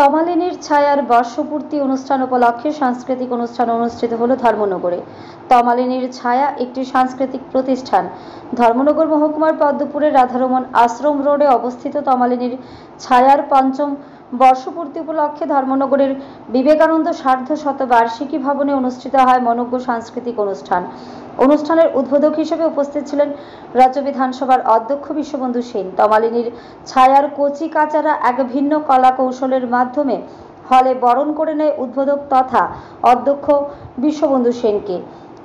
তমালিনীর ছায়ার বর্ষপূর্তি অনুষ্ঠান উপলক্ষে সাংস্কৃতিক অনুষ্ঠান অনুষ্ঠিত হলো ধর্মনগরে। তমালিনীর ছায়া একটি সাংস্কৃতিক প্রতিষ্ঠান। ধর্মনগর মহকুমার পদ্মপুরের রাধারমণ আশ্রম রোডে অবস্থিত তমালিনীর ছায়ার পঞ্চম বর্ষপূর্তি উপলক্ষে ধর্মনগরের বিবেকানন্দ সার্ধশতবার্ষিকী ভবনে অনুষ্ঠিত হয় মনোজ্ঞ সাংস্কৃতিক অনুষ্ঠান। অনুষ্ঠানের উদ্বোধক হিসেবে উপস্থিত ছিলেন রাজ্য বিধানসভার অধ্যক্ষ বিশ্ববন্ধু সেন। তমালিনীর ছায়ার কচি কাচারা এক ভিন্ন কলা কৌশলের মাধ্যমে হলে বরণ করে নেয় উদ্বোধক তথা অধ্যক্ষ বিশ্ববন্ধু সেনকে।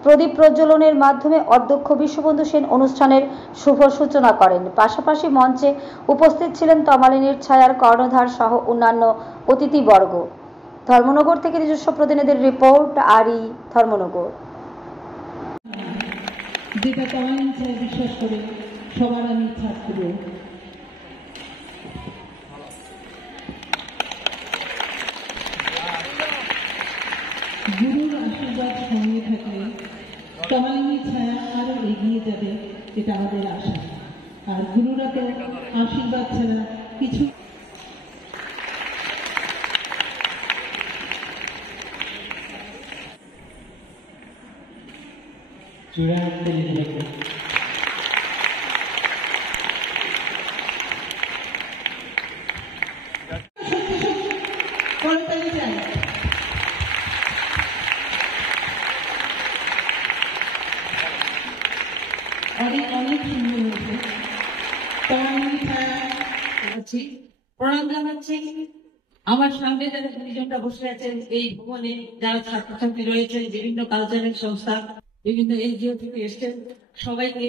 প্রদীপ প্রজ্বলনের মাধ্যমে অধ্যক্ষ বিশ্ববন্ধু সেন অনুষ্ঠানের শুভ সূচনা করেন। পাশাপাশি মঞ্চে উপস্থিত ছিলেন তমালিনীর ছায়ার কর্ণধার সহ অন্যান্য অতিথিবর্গ। ধর্মনগর থেকে নিজস্ব প্রতিনিধির রিপোর্ট, আরি, ধর্মনগর। যেটা তমালিনী ছায়া বিশ্বাস করে সবার আমি ছাত্র। গুরুর আশীর্বাদ সঙ্গে থাকলে তমালিনী ছায়া আরো এগিয়ে যাবে, এটা আমাদের আশা। আর গুরুরা তো আশীর্বাদ ছাড়া কিছু অনেক সুন্দর হয়েছে। তমালিনী ছায়া প্রণাম জানাচ্ছি। আমার সামনে যারা দুইজনটা বসে আছেন এই ভবনে, যারা ছাত্রছাত্রী রয়েছেন, বিভিন্ন কালচারাল সংস্থা, বিভিন্ন এনজিও থেকে এসছেন, সবাইকে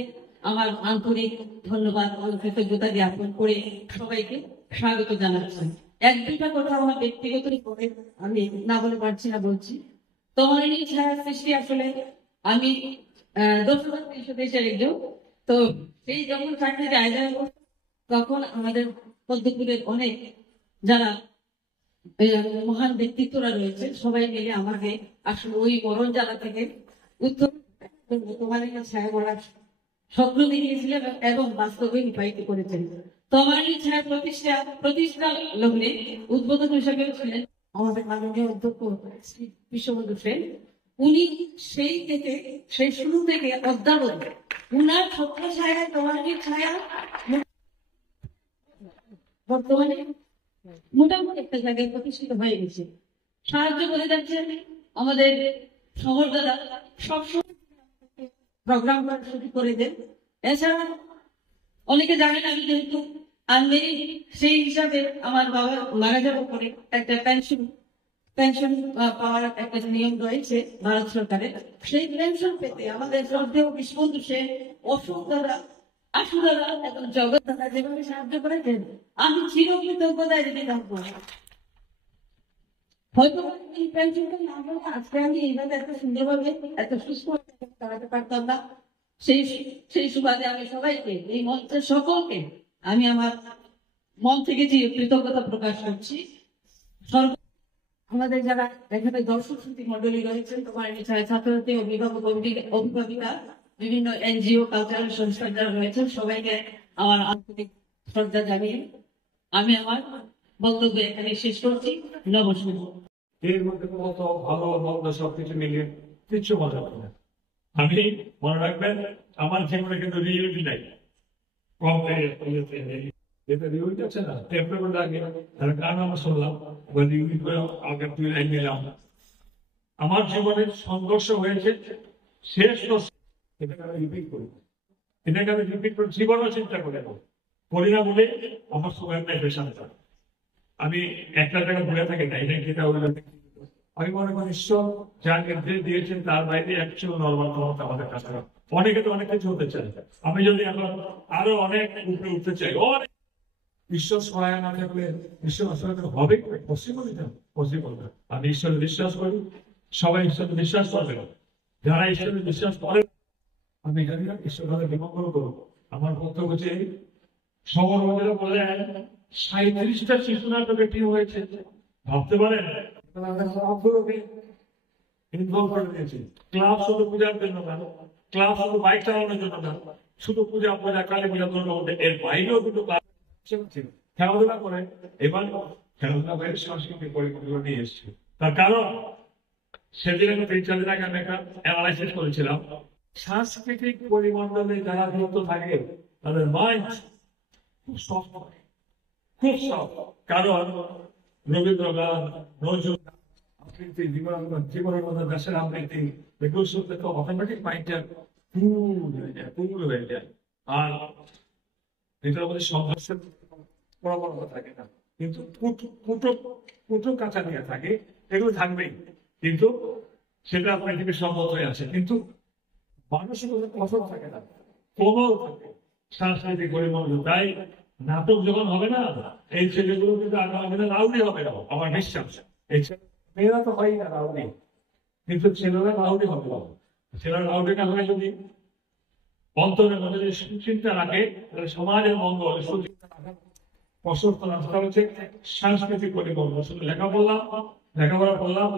আমার আন্তরিক ধন্যবাদ ও কৃতজ্ঞতা জ্ঞাপন করে সবাইকে স্বাগত জানাচ্ছি। এক দুইটা কথা আমার ব্যক্তিগত করে আমি না বলে পারছি না, বলছি। তমালিনী ছায়ার সৃষ্টি আসলে আমি দক্ষিণ দেশের একজন, তো সেই যখন চাকরির আয়োজন তখন আমাদের পদ্মপুরের অনেক যারা মহান ব্যক্তিত্বরা রয়েছে সবাই মিলে আমাকে আসলে ওই বরণ জায়গা থেকে উত্তর তমালিনী ছায়া করার স্বপ্ন দেখিয়েছিলেন এবং বাস্তবে রূপায়িত করেছেন। তমালিনী ছায়া প্রতিষ্ঠা লগ্নে উদ্বোধক হিসেবে ছিলেন আমাদের মাননীয় অধ্যক্ষ শ্রী বিশ্ববন্ধু সেন। উনি সেই শুরু থেকে অদ্যাবধি উনার স্বপ্ন ছায়ায় তমালিনীর ছায়া বর্তমানে মোটামুটি একটা জায়গায় প্রতিষ্ঠিত হয়ে গেছে। সাহায্য করে যাচ্ছে আমাদের সমর দাদা, সবসময় প্রোগ্রাম শুরু করে দেন। এছাড়া অনেকে জানেন আমি যেহেতু আমি সেই হিসাবে আমার বাবা মারা যাওয়ার পরে একটা পেনশন পাওয়ার একটা নিয়ম রয়েছে ভারত সরকারের। সেই পেনশন পেতে আমাদের শ্রদ্ধেয় বিশ্ববন্ধু সেন, অশোক দাদা, আশু দাদা এবং জগৎ দাদা যেভাবে সাহায্য করেছেন, আমি চিরকৃতজ্ঞতায় যদি থাকবো। হয়তো এই পেনশনটা না হলে আজকে আমি এইভাবে এত সুন্দরভাবে এত সুস্থ চালাতে পারতাম না। সেই সুবাদে আমি সবাইকে, এই মঞ্চের সকলকে আমি আমার মন থেকে যে কৃতজ্ঞতা প্রকাশ করছি। আমাদের যারা এখানে দর্শক শ্রুতি মন্ডলী রয়েছেন, তোমার ছাত্রছাত্রী, অভিভাবক, অভিভাবিকা, বিভিন্ন এনজিও, কালচারাল সংস্থা যারা রয়েছেন, সবাইকে আমার আন্তরিক শ্রদ্ধা জানিয়ে আমি আমার বক্তব্য এখানে শেষ করছি। নমস্কার। এর মধ্যে কত ভালো মন্দ সবকিছু মিলিয়ে কিচ্ছু মজা হবে না। আমি মনে রাখবেন, আমার জীবনে কিন্তু রিয়েলিটি নাই। যেটা রিউইট আছে না, টেম্পের আগে গান আমরা শুনলাম, রিউইট করে আগের তুই লাইন নিলাম। আমার জীবনের সংঘর্ষ হয়েছে শেষ, এটাকে আমি রিপিট করি, জীবনও চিন্তা করে করি না বলে আমার সময় নাই পেশানে। আমি একটা জায়গায় ঘুরে থাকি না, এটা যেটা আমি মনে করি ঈশ্বর যা নির্দেশ দিয়েছেন তার বাইরে অ্যাকচুয়াল নর্মাল ক্ষমতা আমাদের কাছে। অনেকে তো অনেক কিছু হতে চায়, আমি যদি এখন আরো অনেক উপরে উঠতে চাই, অনেক ঈশ্বর সহায় না থাকলে ঈশ্বর আসলে হবে, পসিবল না, পসিবল না। আমি ঈশ্বরে বিশ্বাস করি, সবাই ঈশ্বরে বিশ্বাস করবে। যারা ঈশ্বরে বিশ্বাস করে, আমি জানি না ঈশ্বর তাদের বিমঙ্গল করবো। আমার বক্তব্য হচ্ছে সমর বলে 37টা শিশু নাটকের টিম হয়েছে, ভাবতে পারেন। ইনভলভ করে দিয়েছি। ক্লাব শুধু পূজার জন্য না, ক্লাব শুধু বাইক চালানোর জন্য না, শুধু পূজা কালী পূজার জন্য, এর বাইরেও কিন্তু খেলাধুলা করে। এবার খেলাধুলা বাইরে সাংস্কৃতিক পরিবর্তন নিয়ে এসছে। তার কারণ সেদিন আমি 3-4 দিন আগে আমি একটা অ্যানালাইসিস করেছিলাম, সাংস্কৃতিক পরিমণ্ডলে যারা যুক্ত থাকে তাদের মাইন্ড খুব সফট, খুব সফট। কারণ রবীন্দ্রনাথ, নজরুল, আবৃত্তি, জীবনানন্দ দাশের আবৃত্তি এগুলো শুনতে তো অটোমেটিক মাইন্ডটা কুল হয়ে যায়। আর এটার মধ্যে সংঘর্ষের প্রবণতা থাকে না, কিন্তু কুটো কাঁচা নিয়ে থাকে, এগুলো থাকবেই, কিন্তু সেটা আপনার থেকে সম্মত হয়ে আছে। কিন্তু মানুষের মধ্যে কঠোর থাকে না, কোমল থাকে সাংস্কৃতিক পরিমণ্ডল। তাই নাটক যখন হবে না, এই ছেলেগুলো কিন্তু আগামী দিনে রাউডি হবে না, আমার বিশ্বাস। এই মেয়েরা তো হয় না রাউডি, কিন্তু ছেলেরা রাউডি হবে না। ছেলেরা রাউডি না হয়ে যদি অন্তরের মধ্যে যদি সুচিন্তা রাখে, তাহলে সমাজের মঙ্গল সুচিন্তা রাখার প্রশস্ত রাস্তা হচ্ছে সাংস্কৃতিক পরিমণ্ডল। শুধু লেখাপড়া করলাম,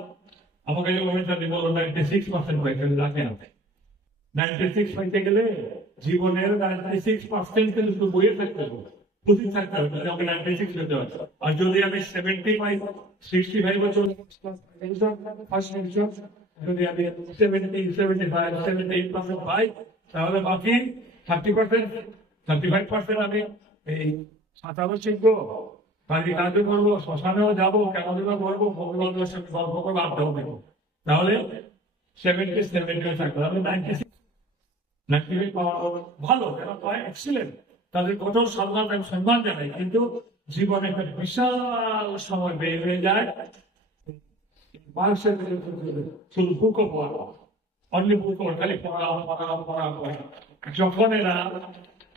আমাকে যে অভিনেতা বললো 96% হয়ে গেলে রাখে না। 96 পাইতে গেলে জীবনের 96% কিন্তু শুধু বইয়ে থাকতে হবে, পুঁজি থাকতে হবে, তাহলে আমাকে 96 পেতে হবে। আর যদি আমি 75, 65 বছর ফার্স্ট ডিভিশন, যদি আমি 70, 75, 78% পাই, তাহলে বাকি 35% আমি এই সাঁতারও শিখবো, বাড়ি কাজও করবো, শ্মশানেও যাবো, কেমন করবো, ভগবানের সাথে গল্প করবো, আড্ডাও দেবো। তাহলে 70 থাকবে, আমি 95 পাওয়া ভালো, এরা পায় এক্সিলেন্ট, তাদের কঠোর সম্মান জানাই। কিন্তু জীবনে একটা বিশাল সময় বের হয়ে যায় মানুষের শুধু বুকও পড়া, অন্য বুক খালি পড়া। যখন এরা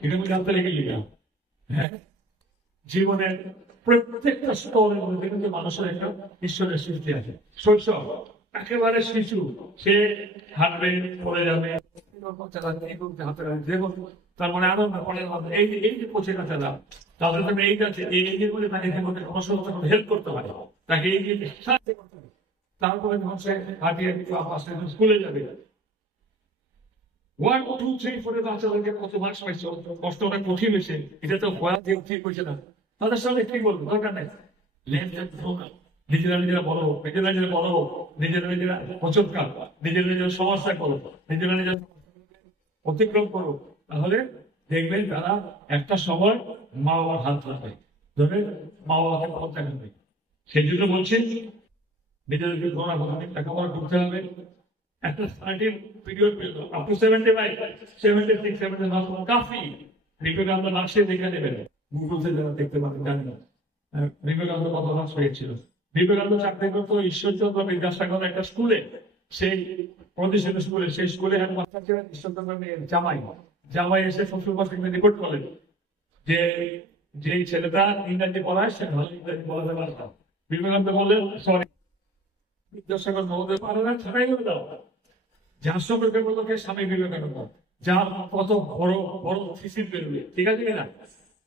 এটা জানতে লেগে লিখা, হ্যাঁ, জীবনের প্রত্যেকটা স্তরের মধ্যে কিন্তু মানুষের একটা ঈশ্বরের সৃষ্টি আছে। শৈশব একেবারে শিশু, সে হাঁটবে, পড়ে যাবে, তার মানে আনন্দ পড়ে, এই যে পচে কাছে দাও, তাদের জন্য এইটা আছে, এই করে তাকে হেল্প করতে পারে, তাকে এই যে সাহায্য করতে পারে। তারপরে যখন সে হাঁটিয়ে স্কুলে যাবে, 1, 2, 3 করে বাচ্চাদেরকে কত মার্কস পাইছে, কষ্টটা কঠিন হয়েছে, এটা তো ভয়া দিয়ে ঠিক হয়েছে না, তাদের সঙ্গে কি বলবো, দরকার নেই। নিজেরা বড় হোক, নিজেরা প্রচুরকাল, নিজেরা সমস্যা করো, নিজেরা অতিক্রম করো, তাহলে দেখবেন তারা একটা সময় মা বাবার হাত ধরে মা বাবাকে পথ দেখাবে। সেই জন্য বলছি নিজেদেরকে লেখাপড়া করতে হবে। একটা সার্টেন পিরিয়ড আপ টু 75, 76, 77 কাফি। বিবেকানন্দ মার্কসে দেখে নেবেন, গুগলতে যারা দেখতে পারেন জানেন না, বিবেকানন্দ কত মার্কস হয়েছিল। বিবেকানন্দ চাকরি করতো ঈশ্বরচন্দ্র বিদ্যাসাগর একটা স্কুলে, সেই প্রতিষ্ঠানের স্কুলে, সেই স্কুলে হেডমাস্টার ছিলেন ঈশ্বরচন্দ্র জামাই এসে শ্বশুর বাসাকে রিপোর্ট করলেন যে ছেলেটা ইংরাজি পড়ায় সে ভালো ইংরাজি পড়াতে পারতাম। বিবেকানন্দ বললেন সরি, বিদ্যাসাগর মহোদয় পারে না, ছাড়াই করে দাও। যার সম্পর্কে বললো স্বামী বিবেকানন্দ, যার কত বড় বড় থিসিস বেরোবে, ঠিক আছে কিনা,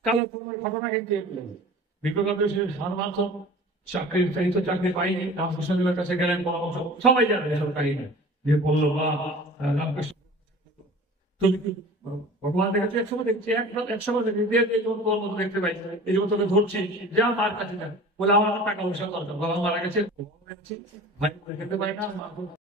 কালো ঘটনা কিন্তু বিবেকানন্দ সম্মান চাকরির চাইতো, চাকরি পাইনি, রামকৃষ্ণদেবের কাছে গেলেন পরামর্শ, সবাই জানে এসব কাহিনী, যে বললো বা রামকৃষ্ণ তুমি ভগবানের কাছে একসময় দেখছি, একসময় দেখছি দেখতে পাই, এই জন্য তোকে ধরছি, যা মার কাছে যান বলে আমার টাকা পয়সা দরকার, বাবা মারা গেছে, ভাই খেতে পারি না।